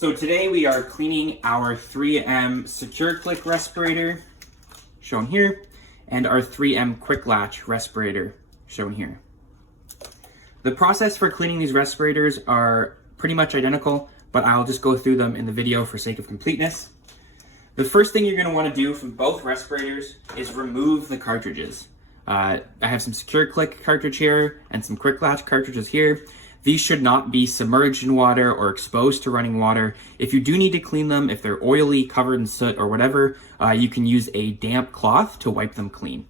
So today we are cleaning our 3M Secure Click respirator, shown here, and our 3M Quick Latch respirator, shown here. The process for cleaning these respirators are pretty much identical, but I'll just go through them in the video for sake of completeness. The first thing you're going to want to do from both respirators is remove the cartridges. I have some Secure Click cartridge here and some Quick Latch cartridges here. These should not be submerged in water or exposed to running water. If you do need to clean them, if they're oily, covered in soot or whatever, you can use a damp cloth to wipe them clean.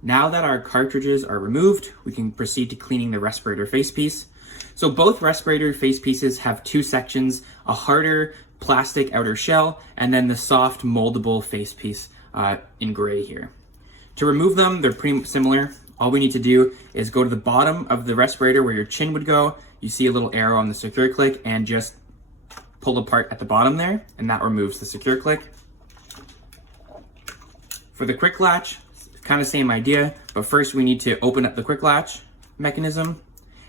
Now that our cartridges are removed, we can proceed to cleaning the respirator facepiece. So both respirator face pieces have two sections, a harder plastic outer shell, and then the soft moldable facepiece in gray here. To remove them, they're pretty similar. All we need to do is go to the bottom of the respirator where your chin would go. You see a little arrow on the Secure Click and just pull apart at the bottom there, and that removes the Secure Click. For the Quick Latch, kind of same idea, but first we need to open up the Quick Latch mechanism,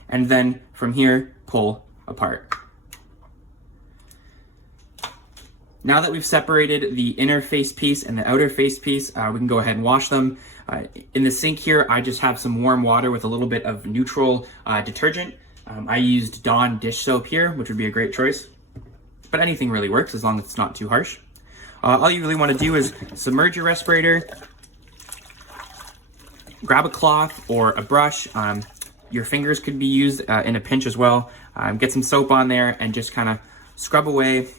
and then from here, pull apart. Now that we've separated the inner face piece and the outer face piece, we can go ahead and wash them. In the sink here, I just have some warm water with a little bit of neutral detergent. I used Dawn dish soap here, which would be a great choice, but anything really works as long as it's not too harsh. All you really want to do is submerge your respirator, grab a cloth or a brush. Your fingers could be used in a pinch as well. Get some soap on there and just kind of scrub away.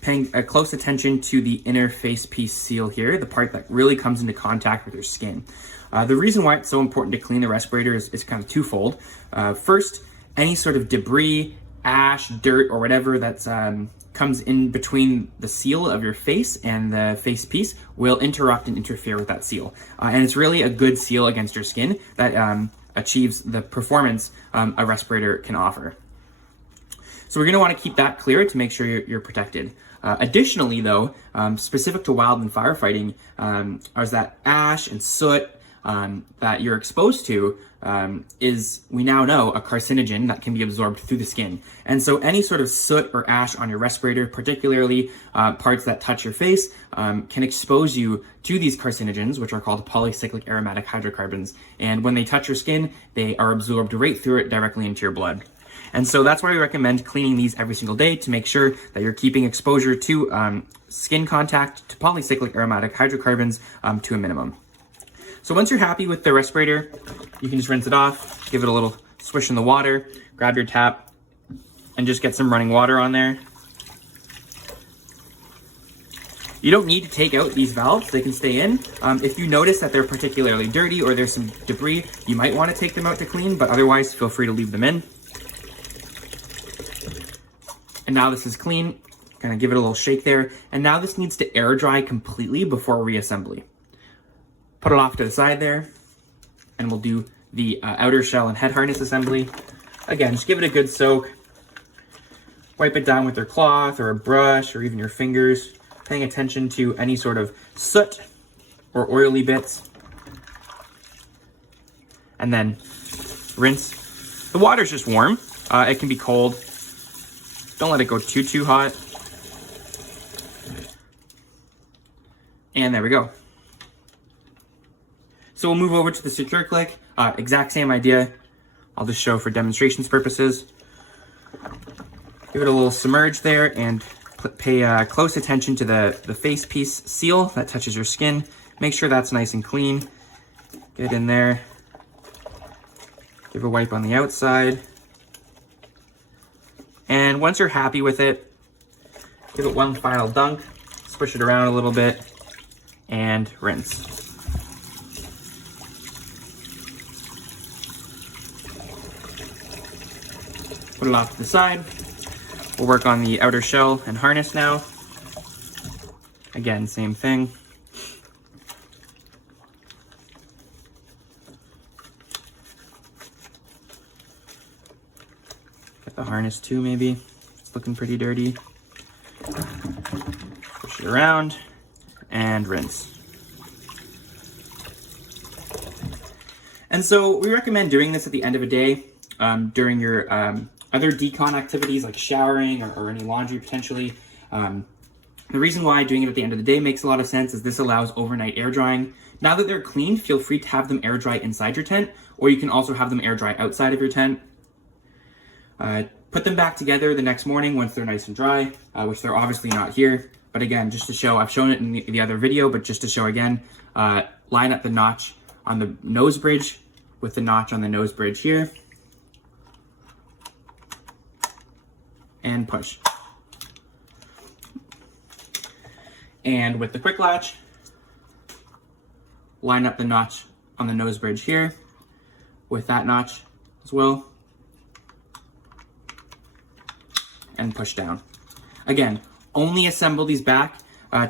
Paying close attention to the inner face piece seal here, the part that really comes into contact with your skin. The reason why it's so important to clean the respirator is kind of twofold. First, any sort of debris, ash, dirt, or whatever that's comes in between the seal of your face and the face piece will interrupt and interfere with that seal. And it's really a good seal against your skin that achieves the performance a respirator can offer. So we're going to want to keep that clear to make sure you're protected. Additionally, though, specific to wildland firefighting, is that ash and soot that you're exposed to is, we now know, a carcinogen that can be absorbed through the skin. And so any sort of soot or ash on your respirator, particularly parts that touch your face, can expose you to these carcinogens, which are called polycyclic aromatic hydrocarbons. And when they touch your skin, they are absorbed right through it directly into your blood. And so that's why we recommend cleaning these every single day to make sure that you're keeping exposure to skin contact to polycyclic aromatic hydrocarbons to a minimum. So once you're happy with the respirator, you can just rinse it off, give it a little swish in the water, grab your tap, and just get some running water on there. You don't need to take out these valves, they can stay in. If you notice that they're particularly dirty or there's some debris, you might want to take them out to clean, but otherwise feel free to leave them in. And now this is clean, kind of give it a little shake there. And now this needs to air dry completely before reassembly. Put it off to the side there, and we'll do the outer shell and head harness assembly. Again, just give it a good soak. Wipe it down with your cloth or a brush or even your fingers, paying attention to any sort of soot or oily bits. And then rinse. The water's just warm. It can be cold. Don't let it go too hot. And there we go. So we'll move over to the Secure Click. Exact same idea. I'll just show for demonstrations purposes. Give it a little submerge there and pay close attention to the face piece seal that touches your skin. Make sure that's nice and clean. Get in there. Give a wipe on the outside. And once you're happy with it, give it one final dunk, swish it around a little bit, and rinse. Put it off to the side. We'll work on the outer shell and harness now. Again, same thing. Get the harness too, maybe. It's looking pretty dirty. Push it around and rinse. And so we recommend doing this at the end of a day. during your other decon activities like showering or any laundry potentially. The reason why doing it at the end of the day makes a lot of sense is this allows overnight air drying. Now that they're clean, feel free to have them air dry inside your tent, or you can also have them air dry outside of your tent. Put them back together the next morning once they're nice and dry, which they're obviously not here. But again, just to show, I've shown it in the other video, but just to show again, line up the notch on the nose bridge with the notch on the nose bridge here. And push. And with the quick latch, line up the notch on the nose bridge here with that notch as well. And push down. Again, only assemble these back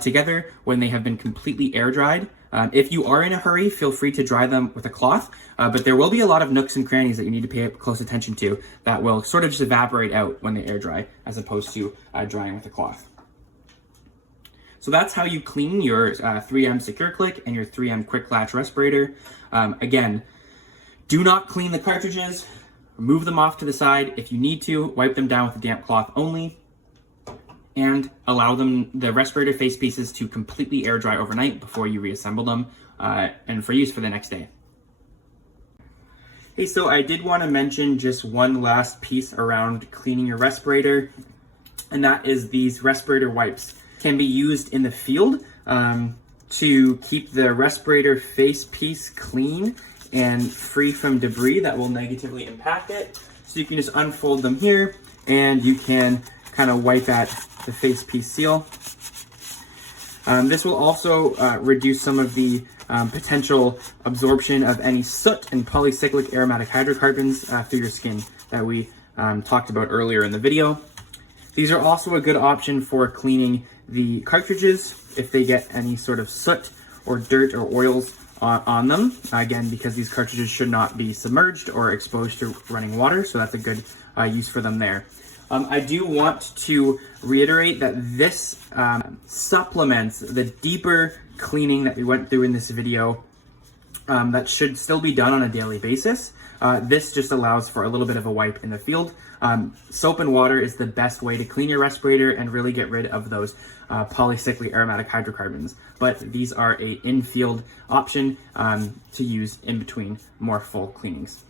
together when they have been completely air dried. If you are in a hurry, feel free to dry them with a cloth, but there will be a lot of nooks and crannies that you need to pay close attention to that will sort of just evaporate out when they air dry as opposed to drying with a cloth. So that's how you clean your 3M Secure Click and your 3M Quick Latch respirator. Again, do not clean the cartridges. Move them off to the side. If you need to, wipe them down with a damp cloth only, and allow the respirator face pieces to completely air dry overnight before you reassemble them and for use for the next day. Hey, so I did want to mention just one last piece around cleaning your respirator, and that is these respirator wipes. Can be used in the field to keep the respirator face piece clean and free from debris that will negatively impact it. So you can just unfold them here and you can kind of wipe at the face piece seal. This will also reduce some of the potential absorption of any soot and polycyclic aromatic hydrocarbons through your skin that we talked about earlier in the video. These are also a good option for cleaning the cartridges if they get any sort of soot or dirt or oils on them. Again, because these cartridges should not be submerged or exposed to running water, so that's a good use for them there. I do want to reiterate that this supplements the deeper cleaning that we went through in this video that should still be done on a daily basis. This just allows for a little bit of a wipe in the field. Soap and water is the best way to clean your respirator and really get rid of those polycyclic aromatic hydrocarbons. But these are an in-field option to use in between more full cleanings.